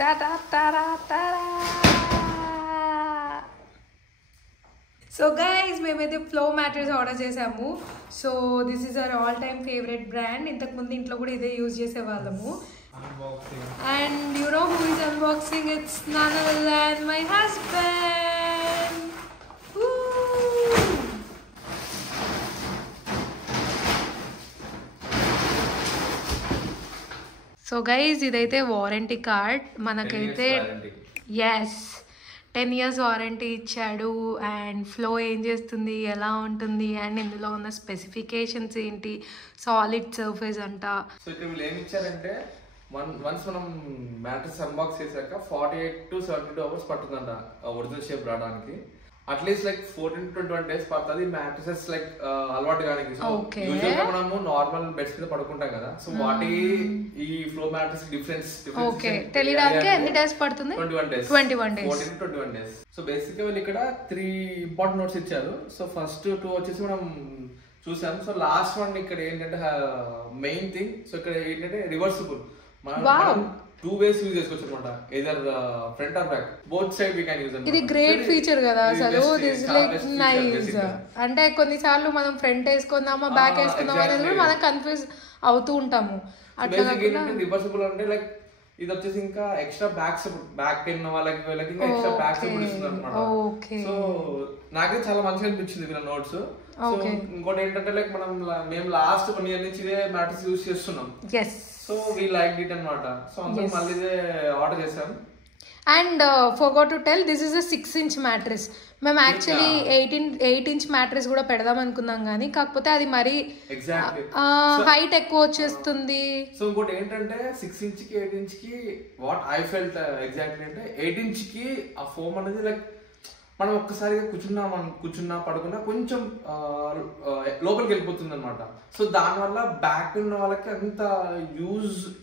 Ta-da, ta-da, ta-da. So guys, మేమైతే flow mattress order చేసాము. So this is our all time favourite brand. ఇంతకు ముందు ఇంట్లో కూడా ఇదే యూజ్ చేసేవాళ్ళము. And you know who is unboxing? It's none other than my husband. Woo! So guys ఇదైతే warranty card మనకైతే ఎస్ 10 years వారంటీ ఇచ్చాడు. అండ్ ఫ్లో ఏం చేస్తుంది, ఎలా ఉంటుంది, అండ్ ఇందులో ఉన్న స్పెసిఫికేషన్స్ ఏంటి, సాలిడ్ సర్ఫేస్ అంట. సో ఇక్కడ వీళ్ళు ఏమి ఇచ్చారంటే వన్స్ మనం మ్యాట్రెస్ అన్బాక్స్ చేశాక 48 to 72 hours పడుతుందంట ఒరిజినల్ షేప్ రావడానికి. అట్లీస్ట్ లైక్ 14 to 21 days పడుతుంది మ్యాట్రెసెస్ లైక్ అలవాటు కానీ. సో యూజువల్ గా మనము నార్మల్ బెడ్స్ మీద పడుకుంటాం కదా, సో వాటి ఈ ఫ్లో మ్యాట్రెస్ డిఫరెన్స్ తెలియడానికి ఎన్ని డేస్ పడుతుంది? 21 days 14 to 21 days. సో బేసిక్గా వీళ్ళు ఇక్కడ 3 ఇంపార్టెంట్ నోట్స్ ఇచ్చారు. సో ఫస్ట్ 2 వచ్చేసి మనం చూసాం. సో లాస్ట్ వన్ ఇక్కడ ఏంటంటే మెయిన్ థింగ్. సో ఇక్కడ ఏంటంటే రివర్సిబుల్, మనం 2 ways యూజ్ చేసుకోవచ్చు అనమాట. Either front or back, both side we can use. ఇది గ్రేట్ ఫీచర్ కదా అసలు. This like nice. అంటే కొన్నిసార్లు మనం ఫ్రంట్ వేసుకుందామా బ్యాక్ వేసుకుందామా అనేది కూడా మనం కన్ఫ్యూజ్ అవుతూ ఉంటాము. అట్లా రివర్సిబుల్ అంటే లైక్ ఇది వచ్చేసి ఇంకా ఎక్స్ట్రా బ్యాక్ పెయిన్ వాళ్ళకి ఇంకా ఎక్స్ట్రా బ్యాక్ సపోర్ట్ ఇస్తుంది అనమాట. సో నాకైతే చాలా మంచిగా అనిపించింది వీళ్ళ నోట్స్. సో ఇంకోటి ఏంటంటే లైక్ మేము లాస్ట్ 1 year నుంచి ఇదే మ్యాట్రెస్ యూజ్ చేస్తున్నాం. సో వి లైక్ ఇట్ అన్నమాట. సో అందుకే మళ్ళీ ఇదే ఆర్డర్ చేసాం. And forgot to tell, this is a 6-inch mattress. మేము యాక్చువల్లీ 8-inch మ్యాట్రెస్ కూడా పెడదాం అనుకున్నాం కానీ కాకపోతే అది మరి హైట్ ఎక్కువ వచ్చేస్తుంది. సో ఇంకోటి ఏంటంటే 6-inch కి 8-inch కి వాట్ ఐ ఫెల్ట్ ఎగ్జాక్ట్లీ అంటే 8-inch కి ఆ ఫోమ్ అనేది లైక్ మనం ఒక్కసారిగా కూర్చున్నా పడుకున్నా కొంచెం లోపలికి వెళ్ళిపోతుంది అనమాట. సో దానివల్ల బ్యాక్ ఉన్న వాళ్ళకి అంత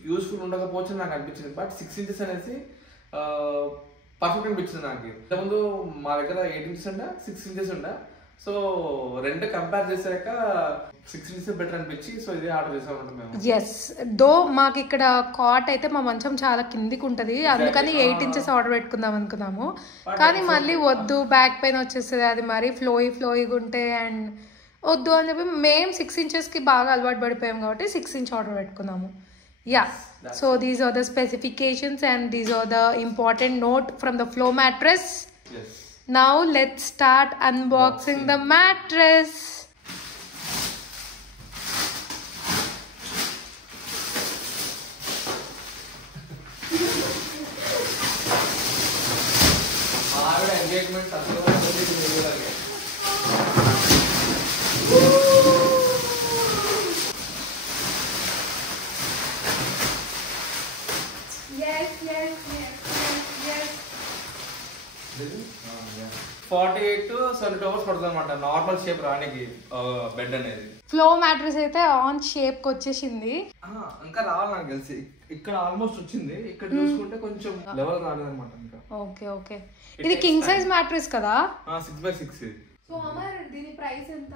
యూస్ఫుల్ ఉండకపోవచ్చు నాకు అనిపించింది. బట్ 6 inches అనేసి పర్ఫెక్ట్ అనిపించింది నాకు. ఇంతకుముందు మా దగ్గర 8 inches ఉండే, 6 inches ఉండే. సో రెండు కంపేర్ చేశాక 6 inches బెటర్ అనిపించి సో ఇదే ఆర్డర్ చేసామంట మేము. ఎస్ దో మాకు ఇక్కడ కాట్ అయితే మా మంచం చాలా కిందికి ఉంటది, అందుకని 8 inches ఆర్డర్ పెట్టుకుందాం అనుకున్నాము. కానీ మళ్ళీ వద్దు, బ్యాక్ పెయిన్ వచ్చేస్తుంది, అది మరీ ఫ్లోయిగా ఉంటే అండ్ వద్దు అని చెప్పి మేము 6 inches కి బాగా అలవాటు పడిపోయాం కాబట్టి 6 inch ఆర్డర్ పెట్టుకున్నాము. Yeah, so these are the specifications and these are the important note from the flow mattress. Yes. Now let's start unboxing the mattress. our engagement yes 48 to 72 hours పడుతుంది అనమాట normal shape రానికి bed అనేది. Flow mattress అయితే on shape కి వచ్చేసింది. ఇంకా రావాలి నాకు తెలిసి. ఇక్కడ ఆల్మోస్ట్ వచ్చింది, ఇక్కడ చూసుకుంటే కొంచెం లెవెల్ రాలేదు అనమాట ఇంకా. ఓకే ఇది కింగ్ సైజ్ మ్యాట్రెస్ కదా? 6x6. సో అమర్ దీని ప్రైస్ ఎంత?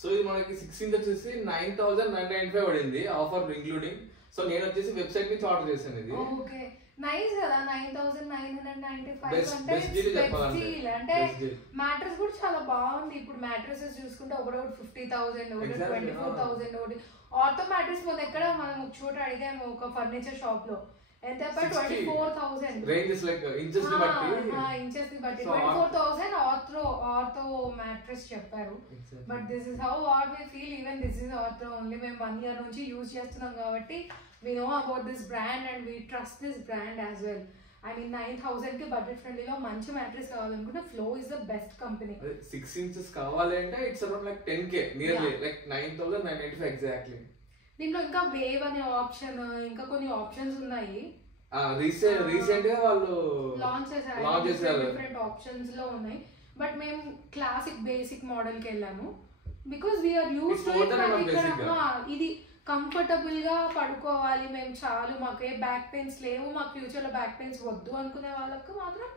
సో ఇది మనకి 6 inch వచ్చేసి 9,995 పడింది ఆఫర్ ఇంక్లూడింగ్. సో నేను వచ్చేసి వెబ్సైట్ నుంచి ఆర్డర్ చేశాను ఇది. ఓకే నైస్ కదా. 9,995 అంటే మ్యాట్రెస్ కూడా చాలా బాగుంది. ఇప్పుడు మ్యాట్రెసెస్ చూసుకుంటే ఒకటి 50,000, ఒకటి 24,000, ఒకటి ఆర్థో మ్యాట్రెస్ మొన్న ఎక్కడ మనం ఒక చోట అడిగాము ఒక ఫర్నిచర్ షాప్ లో ఎంత 24,000 రేంజెస్ లైక్ ఇంచెస్ ని బట్టి 24,000 ఆర్థో మ్యాట్రెస్ చెప్పారు. But this is how what we feel. Even this is ortho only. మేము 1 year నుంచి యూజ్ చేస్తున్నాం కాబట్టి we know about this brand and we trust this brand as well. I mean 9,000 కి budget ఫ్రెండ్లీలో మంచి mattress కావాలనుకుంటే flow is the best company. 6 inches కావాలి అంటే it's around like 10k nearly like 9,995 exactly. దీంట్లో ఇంకా వేవ్ అనే ఆప్షన్, ఇంకా కొన్ని ఆప్షన్స్ ఉన్నాయి. రీసెంట్ గా వాళ్ళు లాంచ్ చేశారు. డిఫరెంట్ ఆప్షన్స్ లో ఉన్నాయి. బట్ మేము క్లాసిక్ బేసిక్ మోడల్ కి వెళ్ళాము because we're use to it. ఇది కంఫర్టబుల్ గా పడుకోవాలి మేము చాలు, మాకు ఏ బ్యాక్ పెయిన్స్ లేవు, మాకు ఫ్యూచర్ లో బ్యాక్ పెయిన్స్ వద్దు అనుకునే వాళ్ళకు మాత్రం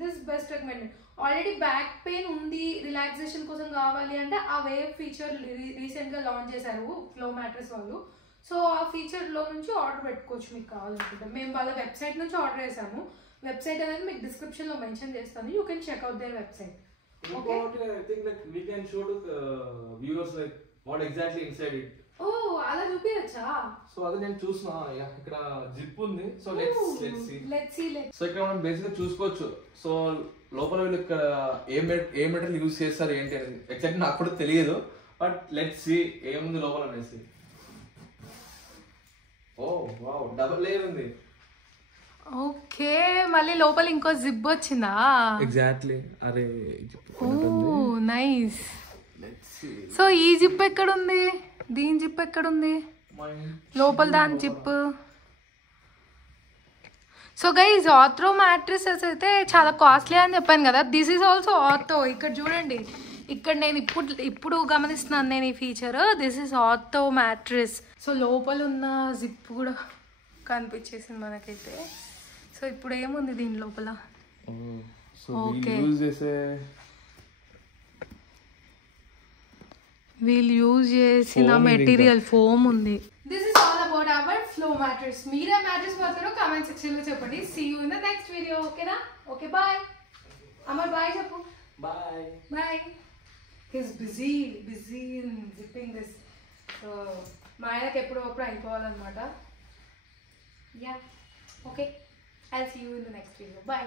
this best recommended. Already back pain ఉంది, రిలాక్సేషన్ కోసం కావాలి అంటే ఆ వేవ్ ఫీచర్ రీసెంట్ గా లాంచ్ చేశారు ఫ్లో మ్యాట్రెస్ వాళ్ళు. సో ఆ ఫీచర్లో నుంచి ఆర్డర్ పెట్టుకోవచ్చు మీకు కావాలనుకుంటే. మేము వాళ్ళ వెబ్సైట్ నుంచి ఆర్డర్ చేసాము. వెబ్సైట్ అనేది మీకు డిస్క్రిప్షన్లో మెన్షన్ చేస్తాను. You can checkout there website. Okay. I think like we can show to the viewers like what exactly inside it. ఓ అలా చూపించచ్చా? సో అది నేను చూస్తున్నా ఇక్కడ జిప్ ఉంది. So let's see. సో ఇక్కడ మనం బేసిక్ గా చూసుకోవచ్చు. సో లోపల వీళ్ళు ఇక్కడ ఏ మెటీరియల్ యూజ్ చేస్తారు ఏంటి అనేది ఎగ్జాక్ట్ నాకు కూడా తెలియదు. బట్ లెట్స్ సీ ఏముంది లోపల అనేసి. ఓ వావ్, డబుల్ లేయర్ ఉంది. ఓకే, మళ్ళీ లోపల ఇంకో జిప్ వచ్చిందా? ఎగ్జాక్ట్లీ. అరే ఓ నైస్. సో ఈ జిప్ ఎక్కడుంది? దీని జిప్ ఎక్కడుంది? లోపల దాని zip. So guys, ortho matrices అయితే చాలా కాస్ట్లీ అని చెప్పాను కదా. This is also ortho. ఇక్కడ చూడండి, ఇక్కడ నేను ఇప్పుడు గమనిస్తున్నాను నేను ఈ feature. This is ortho mattress. So లోపల ఉన్న జిప్ కూడా కనిపించేసింది మనకైతే. సో ఇప్పుడు ఏముంది దీని లోపల? ఓకే, వీళ్ళు యూజ్ చేసిన మెటీరియల్ ఫోమ్ ఉంది. This is all about our flow mattress. మీరే మ్యాట్రిస్ పోతారో కామెంట్ సెక్షన్ లో చెప్పండి. See you in the next video. ఓకేనా? Okay, bye. అమర్ బాయ్ చెప్పు. Bye bye. He's busy in zipping this. So మా ఆయనకి ఎప్పుడప్పుడు అయిపోవాలన్నమాట. Yeah, okay. I'll see you in the next video. Bye.